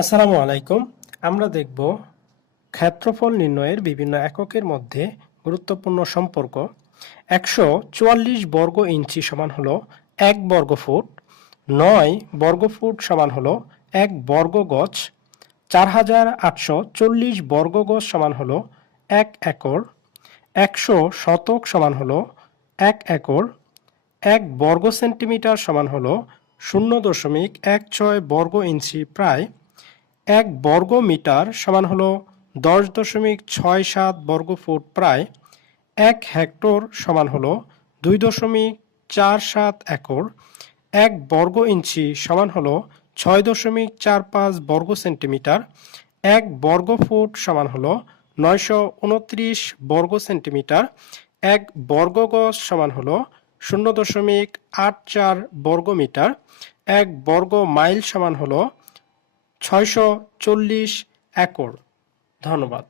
আসসালামু আলাইকুম। আমরা দেখব ক্ষেত্রফল নির্ণয়ের বিভিন্ন এককের মধ্যে গুরুত্বপূর্ণ সম্পর্ক। ১৪৪ বর্গ ইঞ্চি সমান হলো ১ বর্গ ফুট, ৯ বর্গ ফুট সমান হলো ১ বর্গ গজ, ৪৮৪০ বর্গ গজ সমান হলো ১ একর, ১০০ শতক সমান হলো ১ একর, ১ বর্গ সেন্টিমিটার সমান হলো ০.১৬ বর্গ ইঞ্চি প্রায়, ১ বর্গ মিটার সমান হলো ১০.৬৭ বর্গ ফুট প্রায়, ১ হেক্টর সমান হলো ২.৪৭ একর, ১ বর্গ ইঞ্চি সমান হলো ৬.৪৫ বর্গ সেন্টিমিটার, ১ বর্গ ফুট সমান হলো ৯২৯ বর্গ সেন্টিমিটার, ১ বর্গ গজ সমান হলো ০.৮৪ বর্গ মিটার, ১ বর্গ মাইল সমান হলো ৬৪০ একর। ধন্যবাদ।